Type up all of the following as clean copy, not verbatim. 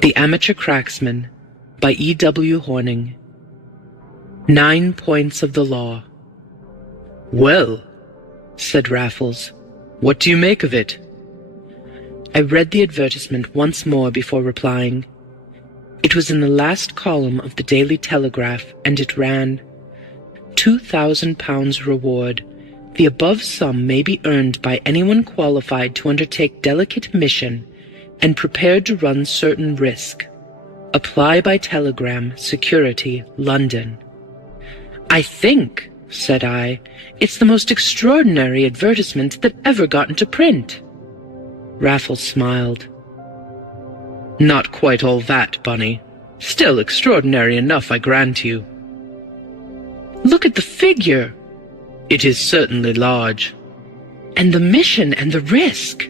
The Amateur Cracksman by E.W. Hornung. 9 Points of the Law. "Well," said Raffles, "what do you make of it?" I read the advertisement once more before replying. It was in the last column of the Daily Telegraph, and it ran, £2,000 reward. The above sum may be earned by anyone qualified to undertake delicate mission and prepared to run certain risk. Apply by telegram, Security, London. "I think," said I, "it's the most extraordinary advertisement that ever got into print." Raffles smiled. "Not quite all that, Bunny. Still extraordinary enough, I grant you." "Look at the figure." "It is certainly large." "And the mission and the risk."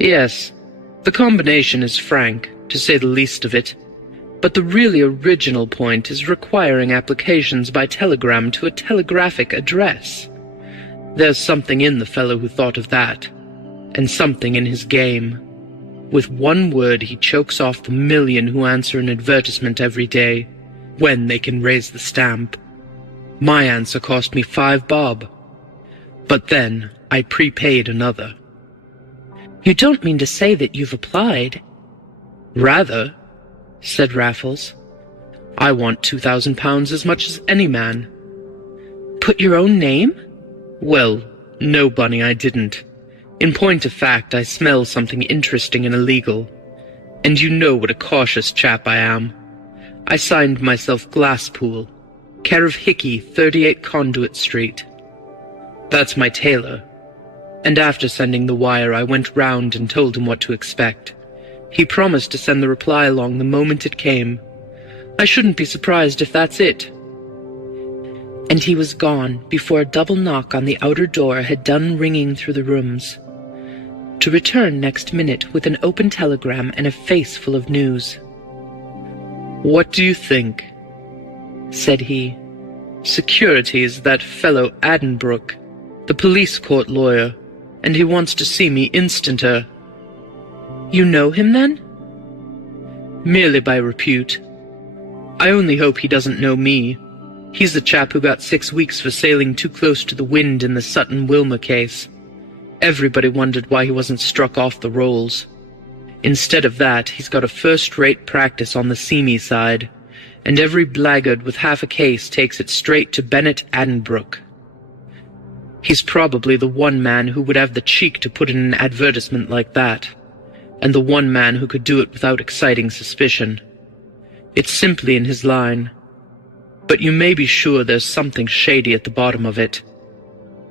"Yes, the combination is frank, to say the least of it. But the really original point is requiring applications by telegram to a telegraphic address. There's something in the fellow who thought of that, and something in his game. With one word he chokes off the million who answer an advertisement every day, when they can raise the stamp. My answer cost me 5 bob. But then I prepaid another." "You don't mean to say that you've applied?" "Rather," said Raffles. "I want £2,000 as much as any man." "Put your own name?" "Well, no, Bunny, I didn't. In point of fact, I smell something interesting and illegal. And you know what a cautious chap I am. I signed myself Glasspool, care of Hickey, 38 Conduit Street. That's my tailor. And after sending the wire, I went round and told him what to expect. He promised to send the reply along the moment it came. I shouldn't be surprised if that's it." And he was gone before a double knock on the outer door had done ringing through the rooms, to return next minute with an open telegram and a face full of news. "What do you think?" said he. "Security is that fellow Addenbrooke, the police court lawyer, and he wants to see me instanter." "You know him, then?" "Merely by repute. I only hope he doesn't know me. He's the chap who got 6 weeks for sailing too close to the wind in the Sutton-Wilmer case. Everybody wondered why he wasn't struck off the rolls. Instead of that, he's got a first-rate practice on the seamy side, and every blackguard with half a case takes it straight to Bennett Addenbrooke. He's probably the one man who would have the cheek to put in an advertisement like that, and the one man who could do it without exciting suspicion. It's simply in his line. But you may be sure there's something shady at the bottom of it.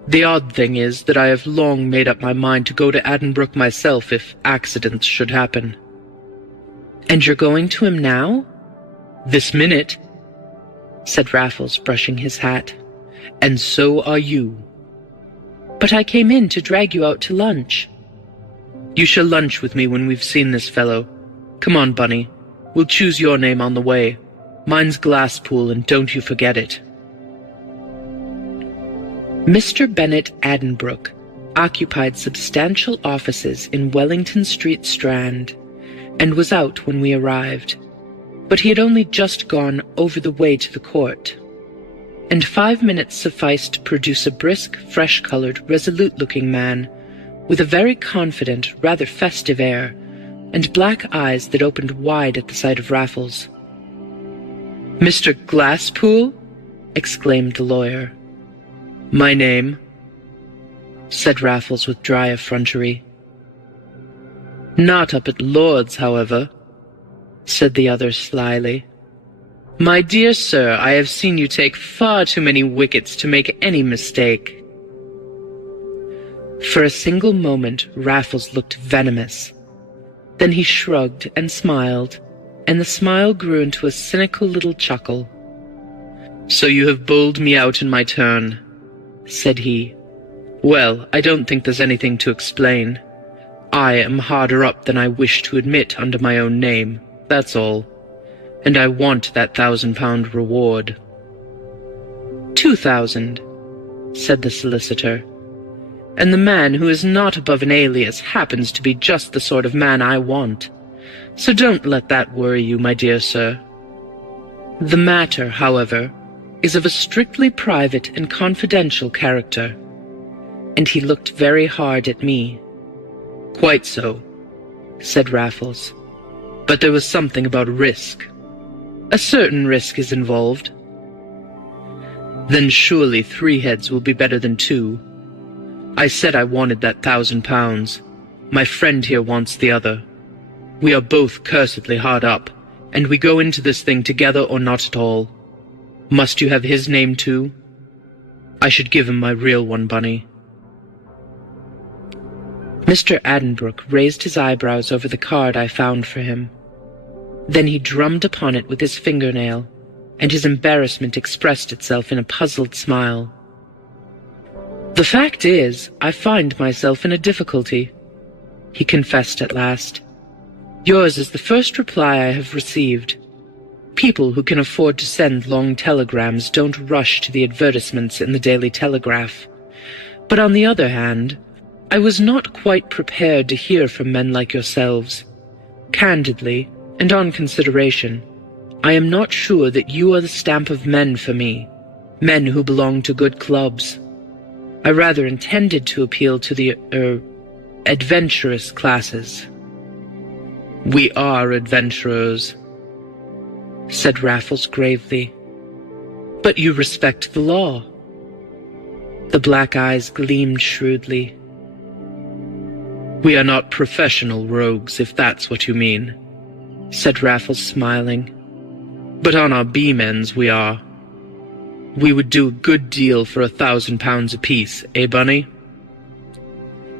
The odd thing is that I have long made up my mind to go to Addenbrooke myself if accidents should happen." "And you're going to him now?" "This minute," said Raffles, brushing his hat. "And so are you." "But I came in to drag you out to lunch." "You shall lunch with me when we've seen this fellow. Come on, Bunny. We'll choose your name on the way. Mine's Glasspool, and don't you forget it." Mr. Bennett Addenbrooke occupied substantial offices in Wellington Street, Strand, and was out when we arrived. But he had only just gone over the way to the court, and 5 minutes sufficed to produce a brisk, fresh-coloured, resolute-looking man, with a very confident, rather festive air, and black eyes that opened wide at the sight of Raffles. "Mr. Glasspool?" exclaimed the lawyer. "My name," said Raffles with dry effrontery. "Not up at Lord's, however," said the other slyly. "My dear sir, I have seen you take far too many wickets to make any mistake." For a single moment Raffles looked venomous. Then he shrugged and smiled, and the smile grew into a cynical little chuckle. "So you have bowled me out in my turn," said he. "Well, I don't think there's anything to explain. I am harder up than I wish to admit under my own name, that's all. And I want that £1,000 reward." "2,000, said the solicitor. "And the man who is not above an alias happens to be just the sort of man I want. so don't let that worry you, my dear sir. The matter, however, is of a strictly private and confidential character." And he looked very hard at me. "Quite so," said Raffles. "But there was something about risk. A certain risk is involved." "Then surely 3 heads will be better than 2. I said I wanted that £1,000. My friend here wants the other. We are both cursedly hard up, and we go into this thing together or not at all. Must you have his name too? I should give him my real one, Bunny." Mr. Addenbrooke raised his eyebrows over the card I found for him. Then he drummed upon it with his fingernail, and his embarrassment expressed itself in a puzzled smile. "The fact is, I find myself in a difficulty," he confessed at last. "Yours is the first reply I have received. People who can afford to send long telegrams don't rush to the advertisements in the Daily Telegraph. But on the other hand, I was not quite prepared to hear from men like yourselves. Candidly, and on consideration, I am not sure that you are the stamp of men for me, men who belong to good clubs. I rather intended to appeal to the, adventurous classes." "We are adventurers," said Raffles gravely. "But you respect the law." The black eyes gleamed shrewdly. "We are not professional rogues, if that's what you mean," said Raffles, smiling. "But on our beam ends we are. We would do a good deal for £1,000 apiece, eh, Bunny?"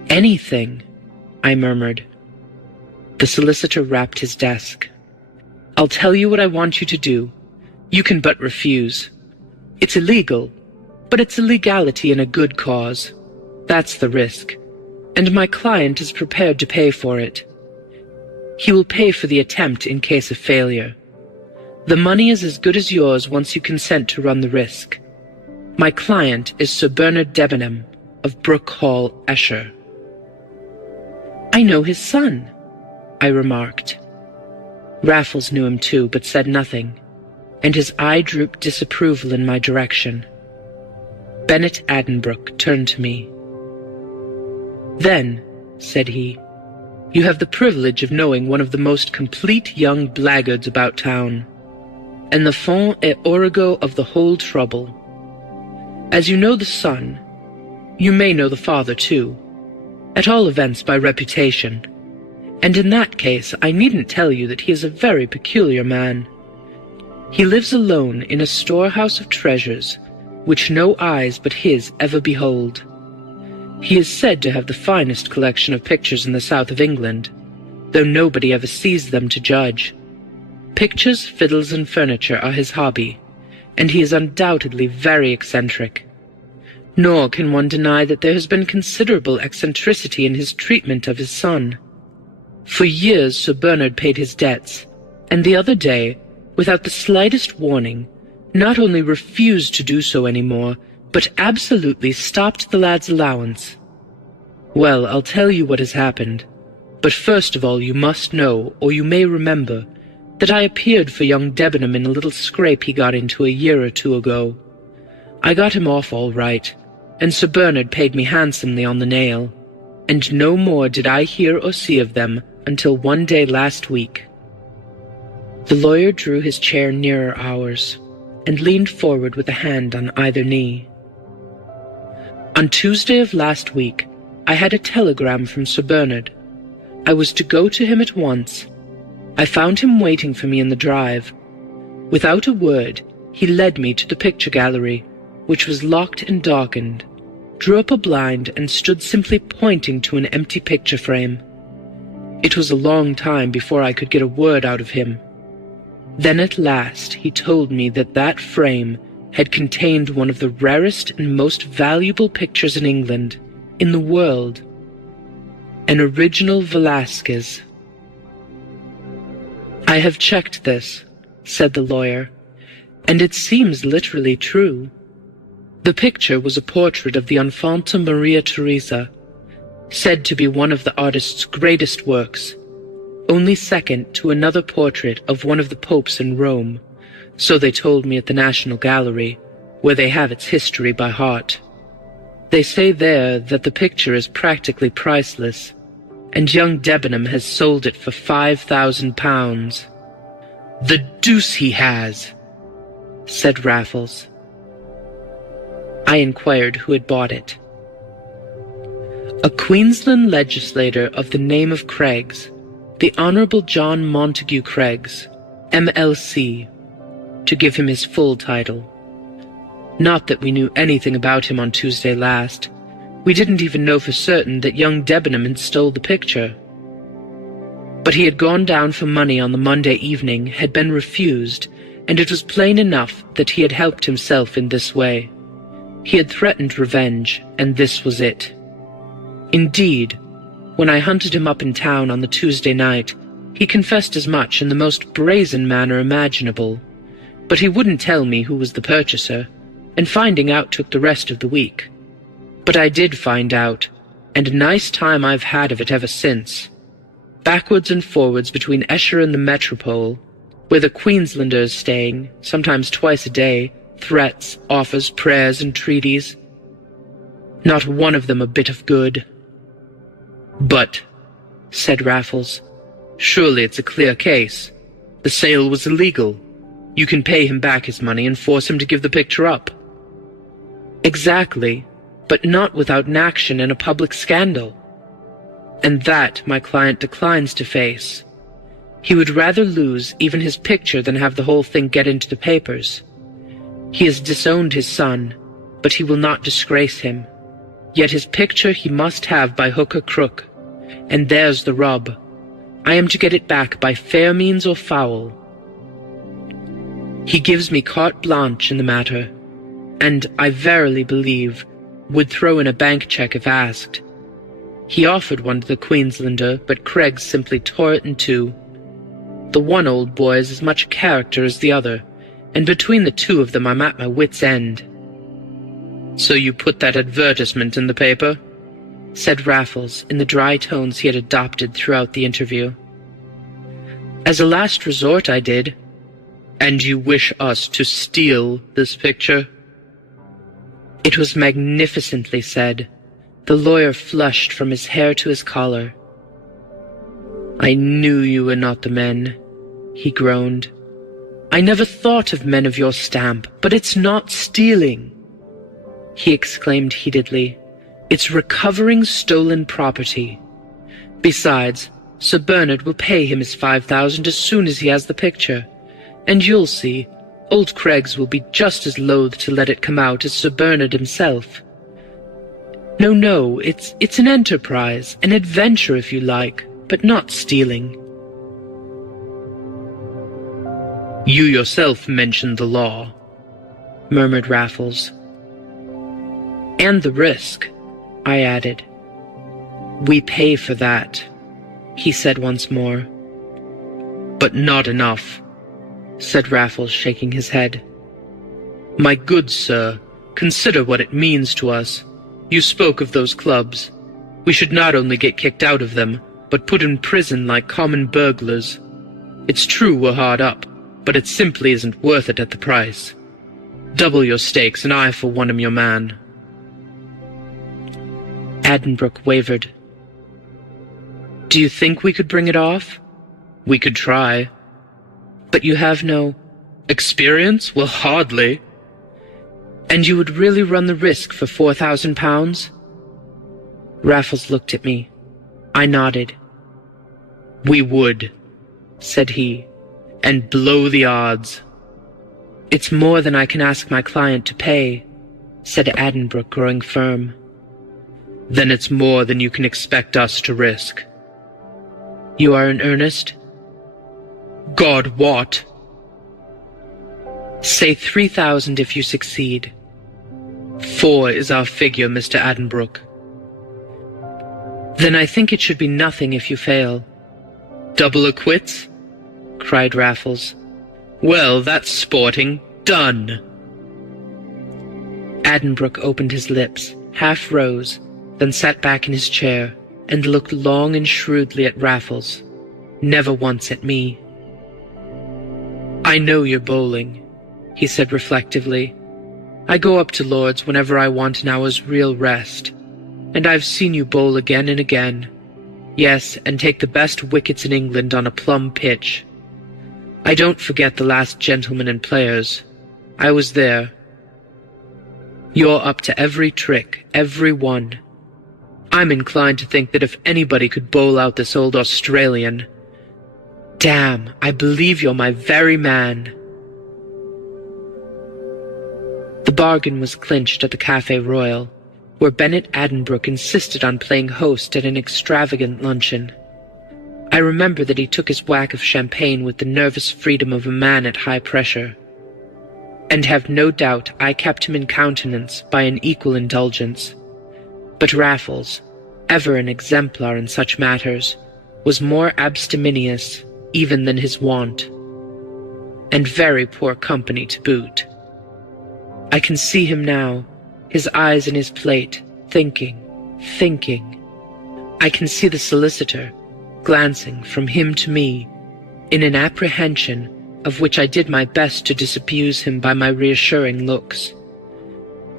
"Anything," I murmured. The solicitor rapped his desk. "I'll tell you what I want you to do. You can but refuse. It's illegal, but it's a legality in a good cause. That's the risk, and my client is prepared to pay for it. He will pay for the attempt in case of failure. The money is as good as yours once you consent to run the risk. My client is Sir Bernard Debenham of Brook Hall, Esher." "I know his son," I remarked. Raffles knew him too, but said nothing, and his eye drooped disapproval in my direction. Bennet Addenbrooke turned to me. "Then," said he, "you have the privilege of knowing one of the most complete young blackguards about town, and the fond et origo of the whole trouble. As you know the son, you may know the father too, at all events by reputation, and in that case I needn't tell you that he is a very peculiar man. He lives alone in a storehouse of treasures, which no eyes but his ever behold. He is said to have the finest collection of pictures in the south of England, though nobody ever sees them to judge. Pictures, fiddles, and furniture are his hobby, and he is undoubtedly very eccentric. Nor can one deny that there has been considerable eccentricity in his treatment of his son. For years Sir Bernard paid his debts, and the other day, without the slightest warning, not only refused to do so any more, but absolutely stopped the lad's allowance. Well, I'll tell you what has happened, but first of all you must know, or you may remember, that I appeared for young Debenham in a little scrape he got into a year or 2 ago. I got him off all right, and Sir Bernard paid me handsomely on the nail, and no more did I hear or see of them until one day last week." The lawyer drew his chair nearer ours, and leaned forward with a hand on either knee. "On Tuesday of last week, I had a telegram from Sir Bernard. I was to go to him at once. I found him waiting for me in the drive. Without a word, he led me to the picture gallery, which was locked and darkened, drew up a blind, and stood simply pointing to an empty picture frame. It was a long time before I could get a word out of him. Then at last he told me that that frame had contained one of the rarest and most valuable pictures in England, in the world, an original Velasquez. "I have checked this," said the lawyer, "and it seems literally true. The picture was a portrait of the Infanta Maria Teresa, said to be one of the artist's greatest works. only second to another portrait of one of the popes in Rome, so they told me at the National Gallery, where they have its history by heart. They say there that the picture is practically priceless, and young Debenham has sold it for £5,000. "The deuce he has!" said Raffles. I inquired who had bought it. A Queensland legislator of the name of Craigs, the Honourable John Montague Craigs, MLC, to give him his full title. Not that we knew anything about him on Tuesday last. We didn't even know for certain that young Debenham had stole the picture. But he had gone down for money on the Monday evening, had been refused, and it was plain enough that he had helped himself in this way. He had threatened revenge, and this was it. Indeed, when I hunted him up in town on the Tuesday night, he confessed as much in the most brazen manner imaginable. But he wouldn't tell me who was the purchaser, and finding out took the rest of the week. But I did find out, and a nice time I've had of it ever since. Backwards and forwards between Esher and the Metropole, where the Queenslanders staying, sometimes twice a day, threats, offers, prayers, entreaties. Not one of them a bit of good. "But," said Raffles, "surely it's a clear case. The sale was illegal. You can pay him back his money and force him to give the picture up." "Exactly, but not without an action and a public scandal. And that my client declines to face. He would rather lose even his picture than have the whole thing get into the papers. He has disowned his son, but he will not disgrace him. Yet his picture he must have by hook or crook, and there's the rub. I am to get it back by fair means or foul. He gives me carte blanche in the matter, and I verily believe would throw in a bank check if asked. He offered one to the Queenslander, but Craigs simply tore it in two. The one old boy is as much character as the other, and between the two of them I'm at my wit's end." "So you put that advertisement in the paper?" said Raffles in the dry tones he had adopted throughout the interview. "As a last resort I did." "And you wish us to steal this picture?" It was magnificently said. The lawyer flushed from his hair to his collar. "I knew you were not the men," he groaned. "I never thought of men of your stamp, but it's not stealing," he exclaimed heatedly. "It's recovering stolen property. Besides, Sir Bernard will pay him his 5,000 as soon as he has the picture, and you'll see, old Craigs will be just as loath to let it come out as Sir Bernard himself. No, it's an enterprise, an adventure if you like, but not stealing." "You yourself mentioned the law," murmured Raffles. "And the risk," I added. "We pay for that," he said once more. "But not enough," said Raffles, shaking his head. "My good sir, consider what it means to us. You spoke of those clubs. We should not only get kicked out of them, but put in prison like common burglars. It's true we're hard up, but it simply isn't worth it at the price. Double your stakes, and I for one am your man." Addenbrooke wavered. "Do you think we could bring it off?" "We could try." "But you have no—" "Experience? Well, hardly." "And you would really run the risk for £4,000? Raffles looked at me. I nodded. "We would," said he, "and blow the odds." "It's more than I can ask my client to pay," said Addenbrooke, growing firm. "Then it's more than you can expect us to risk." "You are in earnest?" "God wot!" "Say 3,000 if you succeed." 4 is our figure, Mr. Addenbrooke." "Then I think it should be nothing if you fail." "Double or quits?" cried Raffles. "Well, that's sporting. Done." Addenbrooke opened his lips, half rose, then sat back in his chair, and looked long and shrewdly at Raffles. never once at me. "I know you're bowling," he said reflectively. "I go up to Lord's whenever I want an hour's real rest, and I've seen you bowl again and again. Yes, and take the best wickets in England on a plumb pitch. I don't forget the last Gentlemen and Players. I was there. You're up to every trick, every one. I'm inclined to think that if anybody could bowl out this old Australian... Damn, I believe you're my very man." The bargain was clinched at the Café Royal, where Bennett Addenbrooke insisted on playing host at an extravagant luncheon. I remember that he took his whack of champagne with the nervous freedom of a man at high pressure, and have no doubt I kept him in countenance by an equal indulgence. But Raffles, ever an exemplar in such matters, was more abstemious even than his wont, and very poor company to boot. I can see him now, his eyes in his plate, thinking. I can see the solicitor, glancing from him to me, in an apprehension of which I did my best to disabuse him by my reassuring looks.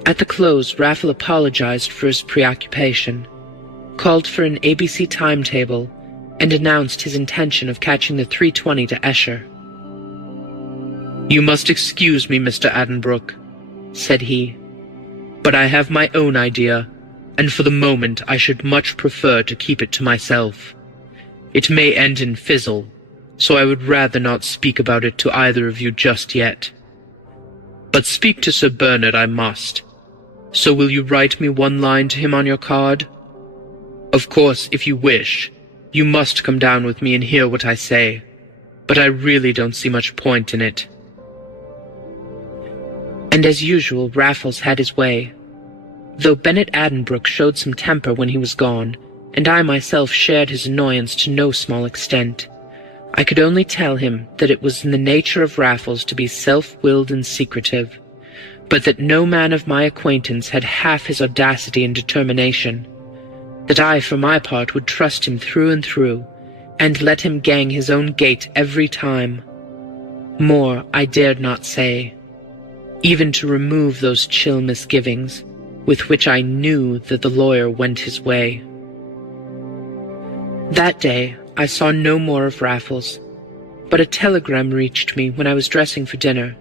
At the close, Raffles apologized for his preoccupation, called for an ABC timetable, and announced his intention of catching the 3:20 to Esher. "You must excuse me, Mr. Addenbrooke," said he, "but I have my own idea, and for the moment I should much prefer to keep it to myself. It may end in fizzle, so I would rather not speak about it to either of you just yet. But speak to Sir Bernard I must, so will you write me one line to him on your card? Of course, if you wish, you must come down with me and hear what I say, but I really don't see much point in it." And as usual, Raffles had his way. Though Bennett Addenbrooke showed some temper when he was gone, and I myself shared his annoyance to no small extent, I could only tell him that it was in the nature of Raffles to be self-willed and secretive, but that no man of my acquaintance had half his audacity and determination, that I, for my part, would trust him through and through, and let him gang his own gait every time. More I dared not say, even to remove those chill misgivings with which I knew that the lawyer went his way. That day I saw no more of Raffles, but a telegram reached me when I was dressing for dinner.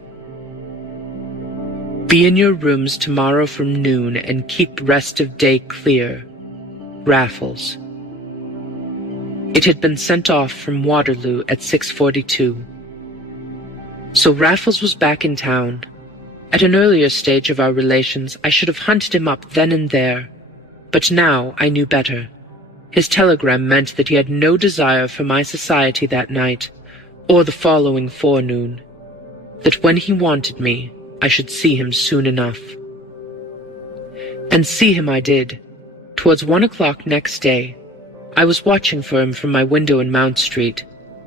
"Be in your rooms tomorrow from noon and keep rest of day clear. Raffles." It had been sent off from Waterloo at 6:42. So Raffles was back in town. At an earlier stage of our relations, I should have hunted him up then and there, but now I knew better. His telegram meant that he had no desire for my society that night, or the following forenoon, that when he wanted me, I should see him soon enough. And see him I did. Towards 1 o'clock next day, I was watching for him from my window in Mount Street,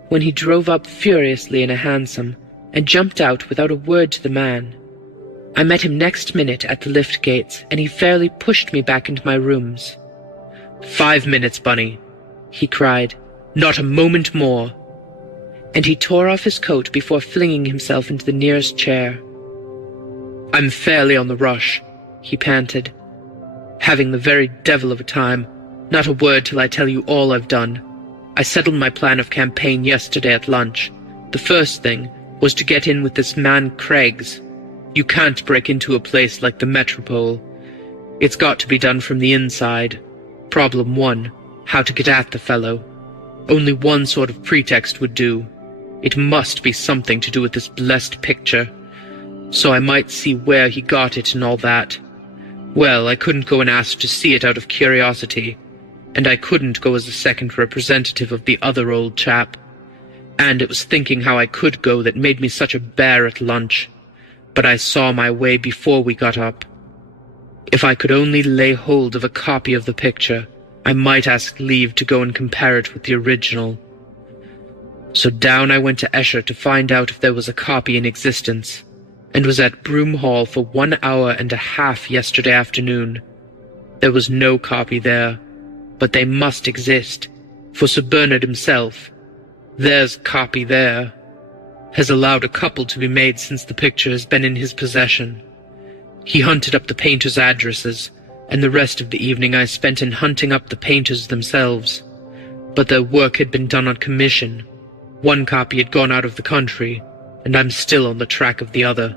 when he drove up furiously in a hansom, and jumped out without a word to the man. I met him next minute at the lift gates, and he fairly pushed me back into my rooms. "5 minutes, Bunny," he cried. "Not a moment more." And he tore off his coat before flinging himself into the nearest chair. "I'm fairly on the rush," he panted. "Having the very devil of a time. Not a word till I tell you all I've done. I settled my plan of campaign yesterday at lunch. The first thing was to get in with this man Craigs. You can't break into a place like the Metropole. It's got to be done from the inside. Problem 1, how to get at the fellow. Only one sort of pretext would do. It must be something to do with this blessed picture, so I might see where he got it and all that. Well, I couldn't go and ask to see it out of curiosity, and I couldn't go as a second representative of the other old chap. And it was thinking how I could go that made me such a bear at lunch. But I saw my way before we got up. If I could only lay hold of a copy of the picture, I might ask leave to go and compare it with the original. So down I went to Esher to find out if there was a copy in existence, and was at Broom Hall for 1 hour and a half yesterday afternoon. There was no copy there, but they must exist, for Sir Bernard himself, There's copy there. Has allowed a couple to be made since the picture has been in his possession. He hunted up the painters' addresses, and the rest of the evening I spent in hunting up the painters themselves. But their work had been done on commission. One copy had gone out of the country, and I'm still on the track of the other.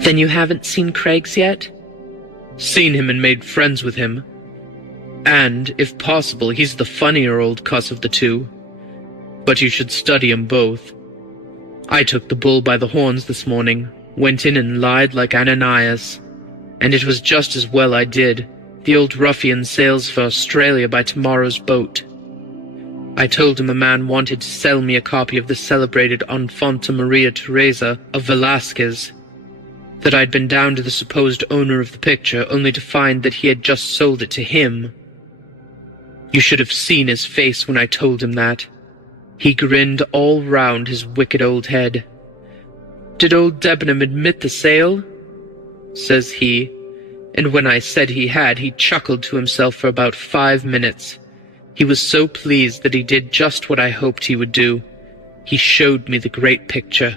Then you haven't seen Craigs yet? Seen him and made friends with him. And, if possible, he's the funnier old cuss of the two. But you should study 'em both. I took the bull by the horns this morning, went in and lied like Ananias. And it was just as well I did. The old ruffian sails for Australia by tomorrow's boat. I told him a man wanted to sell me a copy of the celebrated Infanta Maria Teresa of Velázquez, that I'd been down to the supposed owner of the picture only to find that he had just sold it to him. You should have seen his face when I told him that. He grinned all round his wicked old head. "Did old Debenham admit the sale?" says he, and when I said he had, he chuckled to himself for about 5 minutes. He was so pleased that he did just what I hoped he would do. He showed me the great picture.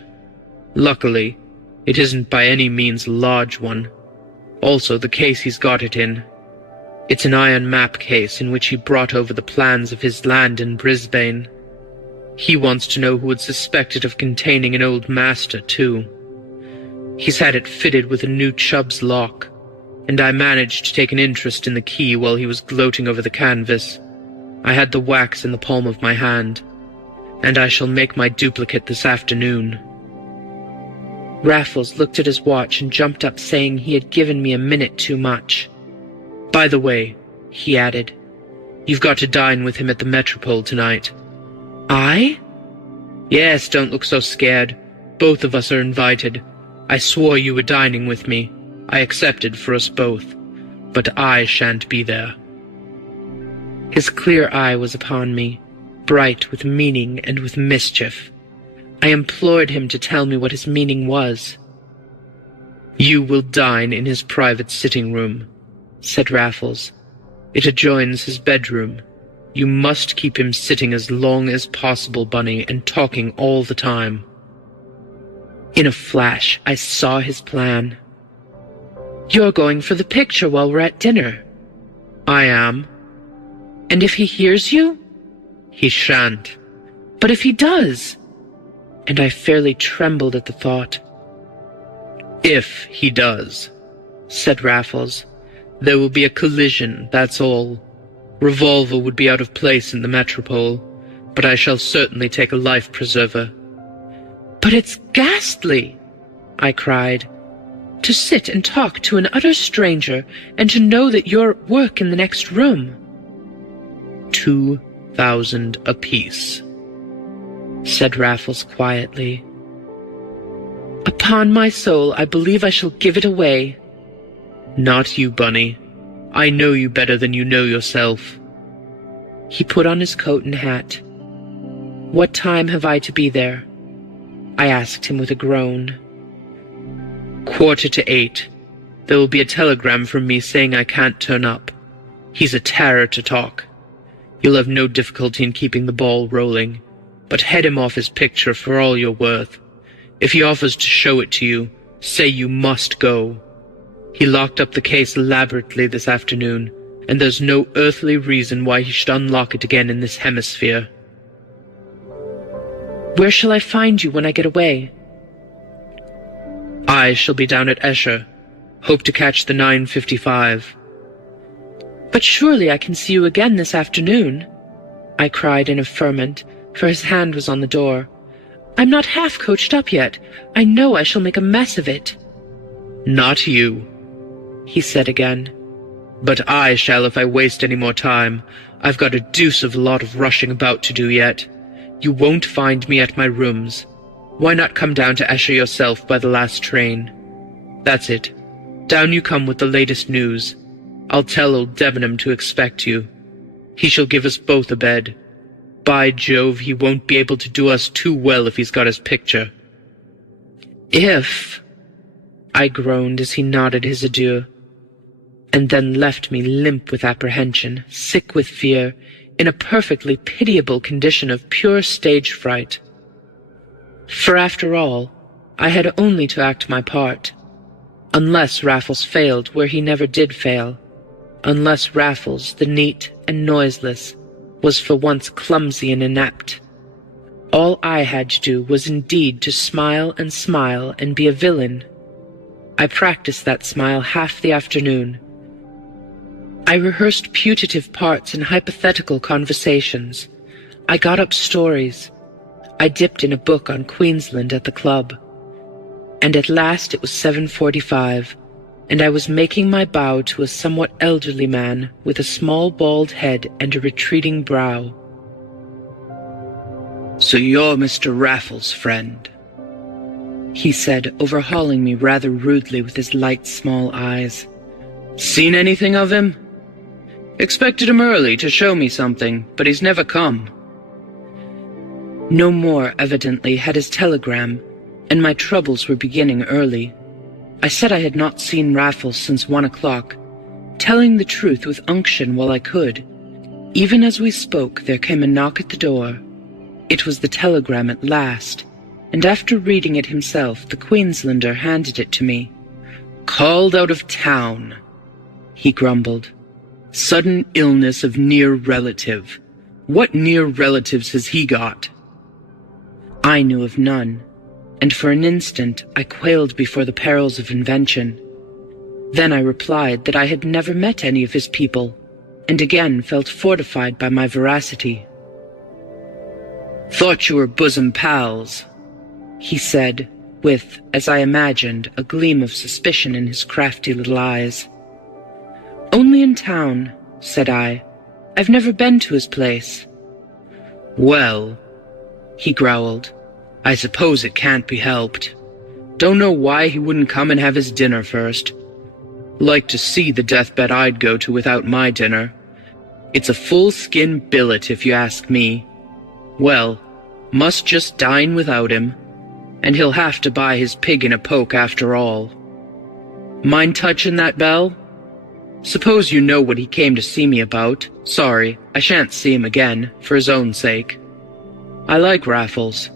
Luckily, it isn't by any means a large one. Also, the case he's got it in. It's an iron map case in which he brought over the plans of his land in Brisbane. He wants to know who would suspect it of containing an old master, too. He's had it fitted with a new Chubb's lock, and I managed to take an interest in the key while he was gloating over the canvas. I had the wax in the palm of my hand, and I shall make my duplicate this afternoon. Raffles looked at his watch and jumped up, saying he had given me a minute too much. "By the way," he added, "you've got to dine with him at the Metropole tonight." "I?" "Yes, don't look so scared. Both of us are invited. I swore you were dining with me. I accepted for us both. But I shan't be there." His clear eye was upon me, bright with meaning and with mischief. I implored him to tell me what his meaning was. "You will dine in his private sitting-room," said Raffles. "It adjoins his bedroom. You must keep him sitting as long as possible, Bunny, and talking all the time." In a flash, I saw his plan. "You're going for the picture while we're at dinner." "I am." "And if he hears you?" "He shan't." "But if he does?" And I fairly trembled at the thought. "If he does," said Raffles, "there will be a collision, that's all. Revolver would be out of place in the Metropole, but I shall certainly take a life-preserver." "But it's ghastly," I cried, "to sit and talk to an utter stranger and to know that you're at work in the next room." 2,000 apiece, said Raffles quietly. "Upon my soul, I believe I shall give it away." "Not you, Bunny. I know you better than you know yourself." He put on his coat and hat. "What time have I to be there?" I asked him with a groan. 7:45. There will be a telegram from me saying I can't turn up. He's a terror to talk. You'll have no difficulty in keeping the ball rolling, but head him off his picture for all you're worth. If he offers to show it to you, say you must go. He locked up the case elaborately this afternoon, and there's no earthly reason why he should unlock it again in this hemisphere. "Where shall I find you when I get away?" "I shall be down at Esher. Hope to catch the 9:55. "But surely I can see you again this afternoon," I cried in a ferment, for his hand was on the door. "I'm not half coached up yet. I know I shall make a mess of it." "Not you," he said again. "But I shall if I waste any more time. I've got a deuce of a lot of rushing about to do yet. You won't find me at my rooms. Why not come down to Esher yourself by the last train? That's it. Down you come with the latest news. I'll tell old Debenham to expect you. He shall give us both a bed. By Jove, he won't be able to do us too well if he's got his picture." "If," I groaned as he nodded his adieu, and then left me limp with apprehension, sick with fear, in a perfectly pitiable condition of pure stage fright. For after all, I had only to act my part, unless Raffles failed where he never did fail, unless Raffles, the neat and noiseless, was for once clumsy and inept. All I had to do was indeed to smile and be a villain. I practiced that smile half the afternoon. I rehearsed putative parts in hypothetical conversations. I got up stories. I dipped in a book on Queensland at the club. And at last it was 7:45, and I was making my bow to a somewhat elderly man with a small bald head and a retreating brow. "So you're Mr. Raffles' friend," he said, overhauling me rather rudely with his light, small eyes. "Seen anything of him? Expected him early to show me something, but he's never come." No more, evidently, had his telegram, and my troubles were beginning early. I said I had not seen Raffles since 1 o'clock, telling the truth with unction while I could. Even as we spoke, there came a knock at the door. It was the telegram at last, and after reading it himself, the Queenslander handed it to me. "Called out of town," he grumbled. "Sudden illness of near relative. What near relatives has he got?" I knew of none, and for an instant I quailed before the perils of invention. Then I replied that I had never met any of his people, and again felt fortified by my veracity. "Thought you were bosom pals," he said, with, as I imagined, a gleam of suspicion in his crafty little eyes. "Only in town," said I. "I've never been to his place." "Well," he growled, "I suppose it can't be helped. Don't know why he wouldn't come and have his dinner first. Like to see the deathbed I'd go to without my dinner. It's a full-skin billet, if you ask me. Well, must just dine without him, and he'll have to buy his pig in a poke after all. Mind touching that bell? Suppose you know what he came to see me about. Sorry, I shan't see him again, for his own sake. I like Raffles.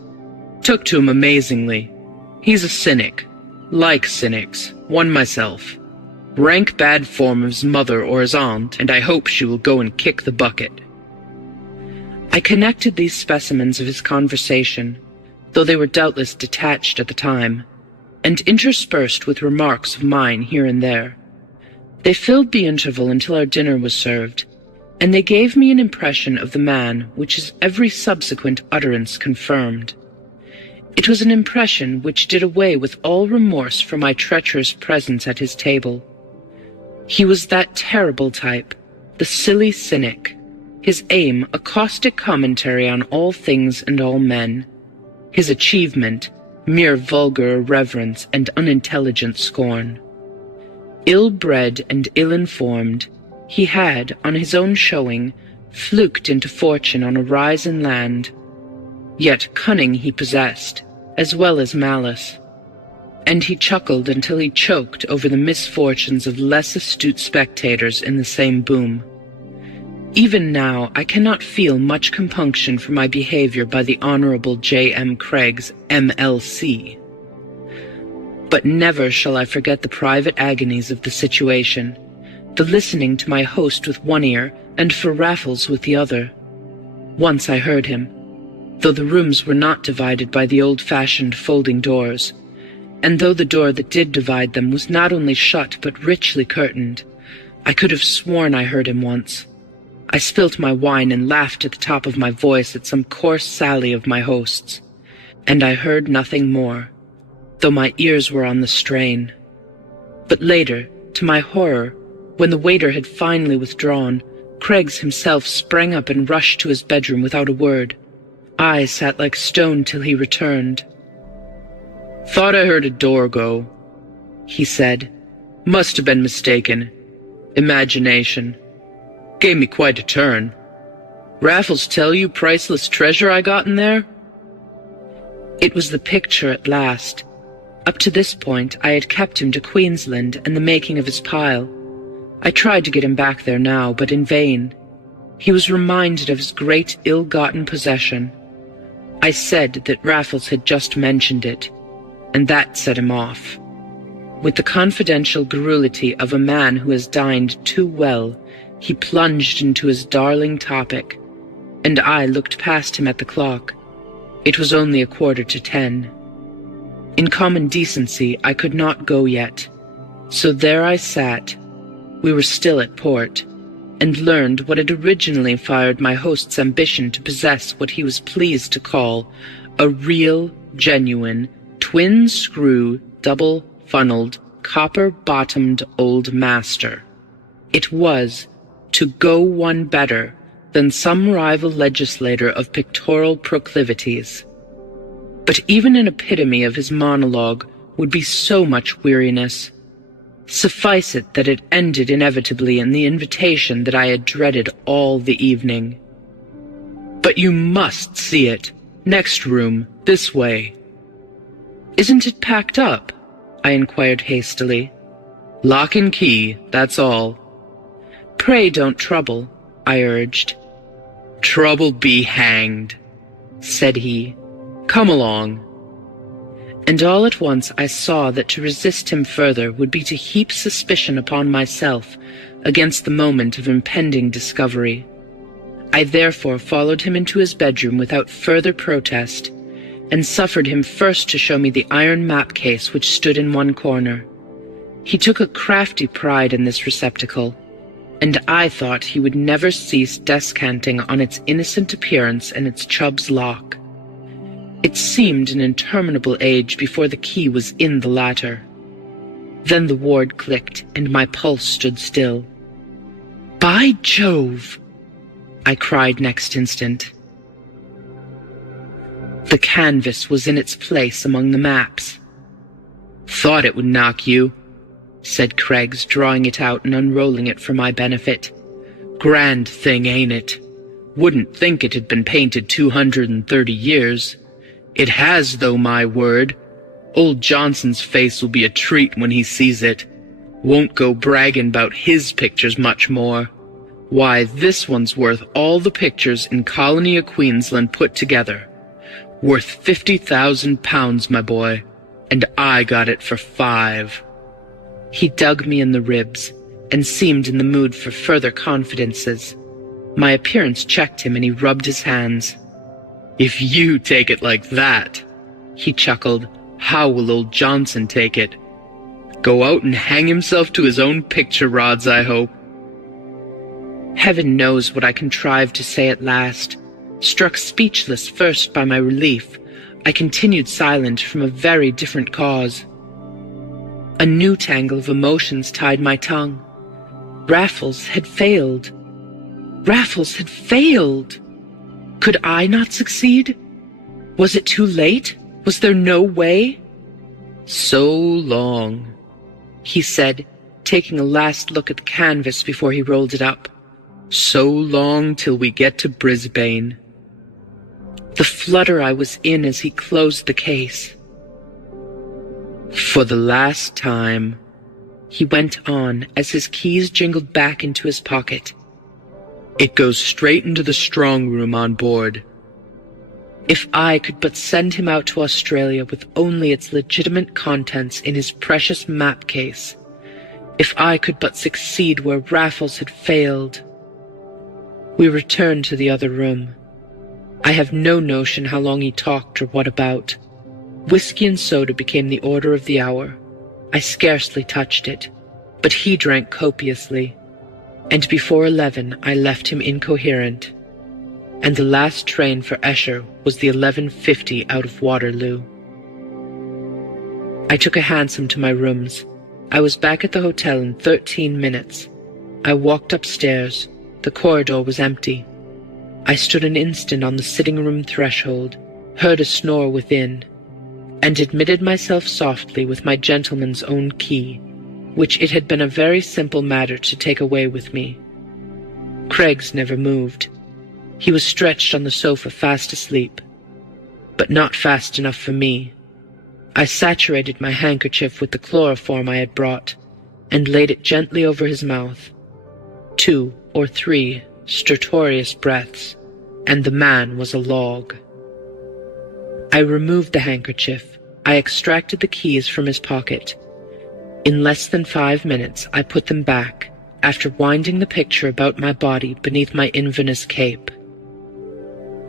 Took to him amazingly. He's a cynic. Like cynics. One myself. Rank bad form of his mother or his aunt, and I hope she will go and kick the bucket." I connected these specimens of his conversation, though they were doubtless detached at the time, and interspersed with remarks of mine here and there. They filled the interval until our dinner was served, and they gave me an impression of the man which his every subsequent utterance confirmed. It was an impression which did away with all remorse for my treacherous presence at his table. He was that terrible type, the silly cynic, his aim a caustic commentary on all things and all men, his achievement mere vulgar irreverence and unintelligent scorn. Ill-bred and ill-informed, he had, on his own showing, fluked into fortune on a rise in land. Yet cunning he possessed, as well as malice, and he chuckled until he choked over the misfortunes of less astute spectators in the same boom. Even now I cannot feel much compunction for my behavior by the Honorable J.M. Craig's M.L.C. But never shall I forget the private agonies of the situation, the listening to my host with one ear and for Raffles with the other. Once I heard him, though the rooms were not divided by the old-fashioned folding doors, and though the door that did divide them was not only shut but richly curtained, I could have sworn I heard him once. I spilt my wine and laughed at the top of my voice at some coarse sally of my host's, and I heard nothing more, though my ears were on the strain. But later, to my horror, when the waiter had finally withdrawn, Craigs himself sprang up and rushed to his bedroom without a word. I sat like stone till he returned. "Thought I heard a door go," he said. "Must have been mistaken. Imagination. Gave me quite a turn. Raffles tell you priceless treasure I got in there?" It was the picture at last. Up to this point I had kept him to Queensland and the making of his pile. I tried to get him back there now, but in vain. He was reminded of his great ill-gotten possession. I said that Raffles had just mentioned it, and that set him off. With the confidential garrulity of a man who has dined too well, he plunged into his darling topic, and I looked past him at the clock. It was only 10:15. In common decency, I could not go yet, so there I sat. We were still at port, and learned what had originally fired my host's ambition to possess what he was pleased to call a real, genuine, twin-screw, double-funneled, copper-bottomed old master. It was to go one better than some rival legislator of pictorial proclivities. But even an epitome of his monologue would be so much weariness. Suffice it that it ended inevitably in the invitation that I had dreaded all the evening. "But you must see it. Next room, this way." "Isn't it packed up?" I inquired hastily. "Lock and key, that's all." "Pray don't trouble," I urged. "Trouble be hanged," said he. "Come along." And all at once I saw that to resist him further would be to heap suspicion upon myself against the moment of impending discovery. I therefore followed him into his bedroom without further protest, and suffered him first to show me the iron map case which stood in one corner. He took a crafty pride in this receptacle, and I thought he would never cease descanting on its innocent appearance and its Chubb's lock. It seemed an interminable age before the key was in the latter. Then the ward clicked, and my pulse stood still. "By Jove!" I cried next instant. The canvas was in its place among the maps. "Thought it would knock you," said Craggs, drawing it out and unrolling it for my benefit. "Grand thing, ain't it? Wouldn't think it had been painted 230 years. It has, though, my word. Old Johnson's face will be a treat when he sees it. Won't go bragging about his pictures much more. Why, this one's worth all the pictures in Colony of Queensland put together. Worth £50,000, my boy, and I got it for 5. He dug me in the ribs, and seemed in the mood for further confidences. My appearance checked him, and he rubbed his hands. "If you take it like that," he chuckled, "how will old Johnson take it? Go out and hang himself to his own picture rods, I hope." Heaven knows what I contrived to say at last. Struck speechless first by my relief, I continued silent from a very different cause. A new tangle of emotions tied my tongue. Raffles had failed. Raffles had failed! Could I not succeed? Was it too late? Was there no way? "So long," he said, taking a last look at the canvas before he rolled it up. "So long till we get to Brisbane." The flutter I was in as he closed the case. "For the last time," he went on as his keys jingled back into his pocket. "It goes straight into the strong room on board." If I could but send him out to Australia with only its legitimate contents in his precious map case. If I could but succeed where Raffles had failed. We returned to the other room. I have no notion how long he talked or what about. Whiskey and soda became the order of the hour. I scarcely touched it, but he drank copiously, and before 11 I left him incoherent, and the last train for Esher was the 11:50 out of Waterloo. I took a hansom to my rooms. I was back at the hotel in 13 minutes. I walked upstairs. The corridor was empty. I stood an instant on the sitting-room threshold, heard a snore within, and admitted myself softly with my gentleman's own key, which it had been a very simple matter to take away with me. Craggs never moved. He was stretched on the sofa fast asleep, but not fast enough for me. I saturated my handkerchief with the chloroform I had brought, and laid it gently over his mouth. 2 or 3 stertorous breaths, and the man was a log. I removed the handkerchief. I extracted the keys from his pocket. In less than 5 minutes, I put them back, after winding the picture about my body beneath my Inverness cape.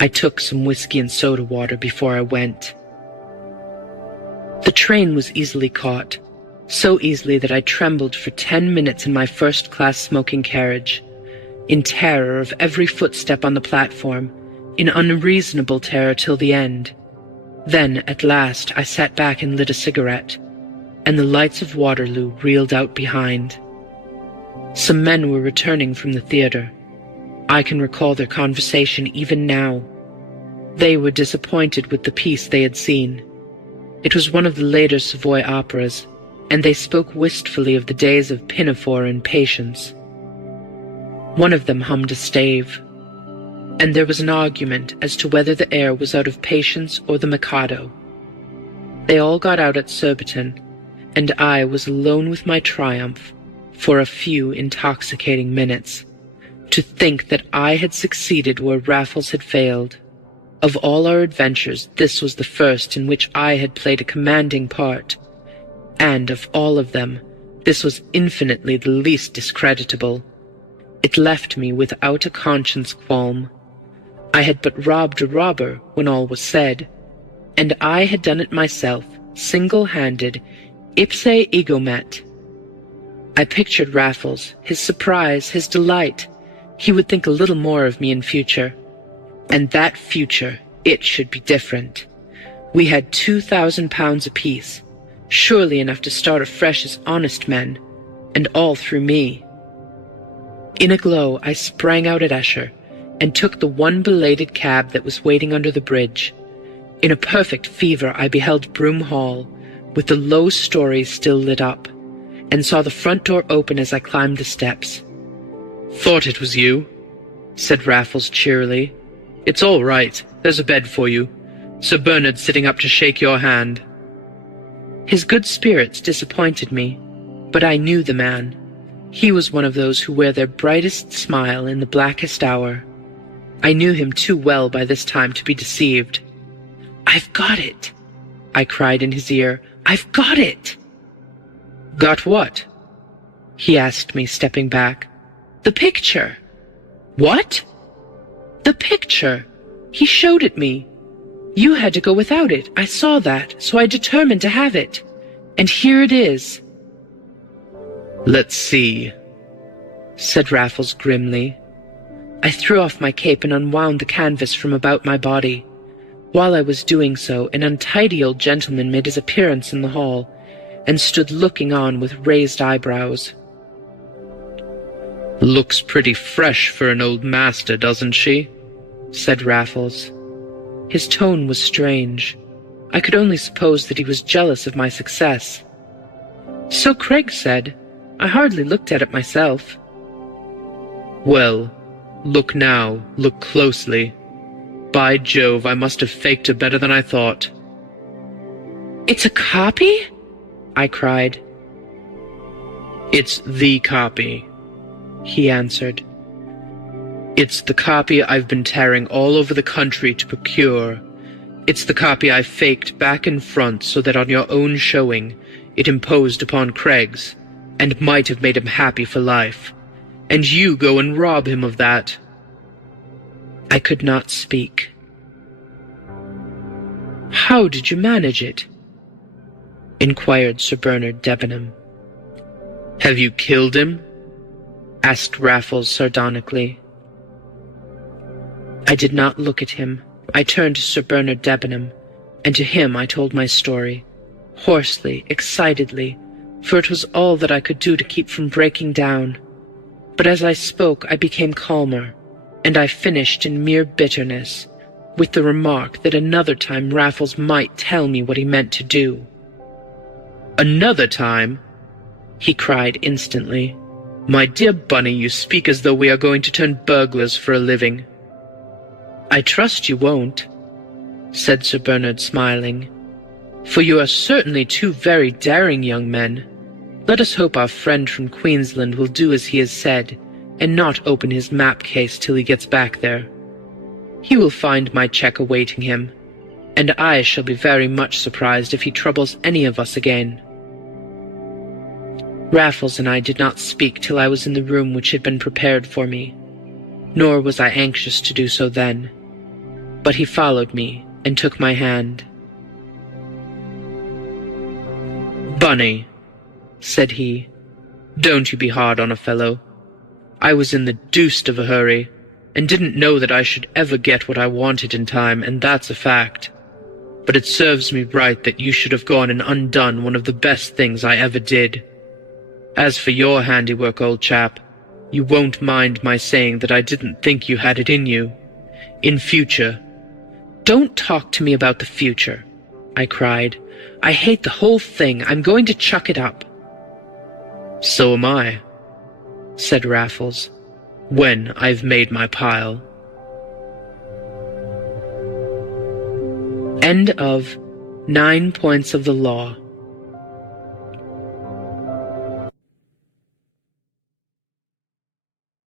I took some whiskey and soda water before I went. The train was easily caught, so easily that I trembled for 10 minutes in my first-class smoking carriage, in terror of every footstep on the platform, in unreasonable terror till the end. Then, at last, I sat back and lit a cigarette, and the lights of Waterloo reeled out behind. Some men were returning from the theatre. I can recall their conversation even now. They were disappointed with the piece they had seen. It was one of the later Savoy operas, and they spoke wistfully of the days of Pinafore and Patience. One of them hummed a stave, and there was an argument as to whether the air was out of Patience or the Mikado. They all got out at Surbiton, and I was alone with my triumph for a few intoxicating minutes. To think that I had succeeded where Raffles had failed. Of all our adventures, this was the first in which I had played a commanding part, and of all of them, this was infinitely the least discreditable. It left me without a conscience qualm. I had but robbed a robber when all was said, and I had done it myself, single-handed, ipse egomet. I pictured Raffles, his surprise, his delight. He would think a little more of me in future. And that future, it should be different. We had £2,000 apiece, surely enough to start afresh as honest men, and all through me. In a glow, I sprang out at Esher, and took the one belated cab that was waiting under the bridge. In a perfect fever, I beheld Broom Hall, with the low stories still lit up, and saw the front door open as I climbed the steps. "Thought it was you," said Raffles cheerily. "It's all right. There's a bed for you. Sir Bernard's sitting up to shake your hand." His good spirits disappointed me, but I knew the man. He was one of those who wear their brightest smile in the blackest hour. I knew him too well by this time to be deceived. "I've got it!" I cried in his ear. "I've got it!" "Got what?" he asked me, stepping back. "The picture." "What?" "The picture. He showed it me. You had to go without it. I saw that, so I determined to have it. And here it is." "Let's see," said Raffles grimly. I threw off my cape and unwound the canvas from about my body. While I was doing so, an untidy old gentleman made his appearance in the hall, and stood looking on with raised eyebrows. "Looks pretty fresh for an old master, doesn't she?" said Raffles. His tone was strange. I could only suppose that he was jealous of my success. "So Craig said. I hardly looked at it myself." "Well, look now, look closely. By Jove, I must have faked her better than I thought." "It's a copy?" I cried. "It's the copy," he answered. "It's the copy I've been tearing all over the country to procure. It's the copy I faked back and front so that on your own showing it imposed upon Craig's, and might have made him happy for life. And you go and rob him of that." I could not speak. "How did you manage it?" inquired Sir Bernard Debenham. "Have you killed him?" asked Raffles sardonically. I did not look at him. I turned to Sir Bernard Debenham, and to him I told my story, hoarsely, excitedly, for it was all that I could do to keep from breaking down. But as I spoke I became calmer, and I finished in mere bitterness, with the remark that another time Raffles might tell me what he meant to do. "Another time?" he cried instantly. "My dear Bunny, you speak as though we are going to turn burglars for a living." "I trust you won't," said Sir Bernard, smiling, "for you are certainly two very daring young men. Let us hope our friend from Queensland will do as he has said, and not open his map case till he gets back there. He will find my check awaiting him, and I shall be very much surprised if he troubles any of us again." Raffles and I did not speak till I was in the room which had been prepared for me, nor was I anxious to do so then, but he followed me and took my hand. "Bunny," said he, "don't you be hard on a fellow. I was in the deuced of a hurry, and didn't know that I should ever get what I wanted in time, and that's a fact. But it serves me right that you should have gone and undone one of the best things I ever did. As for your handiwork, old chap, you won't mind my saying that I didn't think you had it in you. In future—" "Don't talk to me about the future," I cried. "I hate the whole thing. I'm going to chuck it up." "So am I," said Raffles, "when I've made my pile." End of 9 Points of the Law.